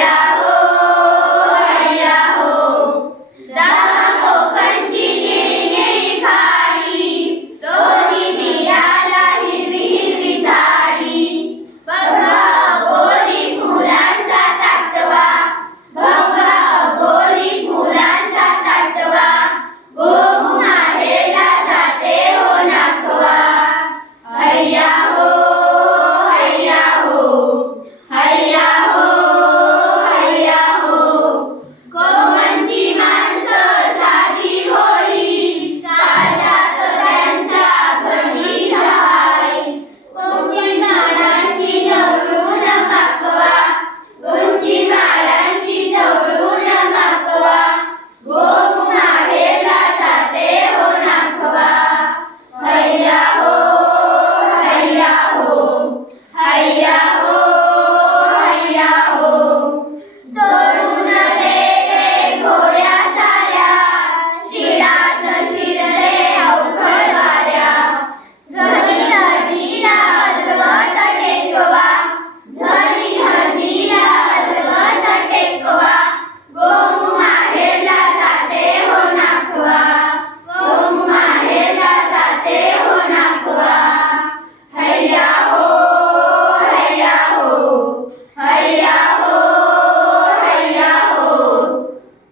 Iya.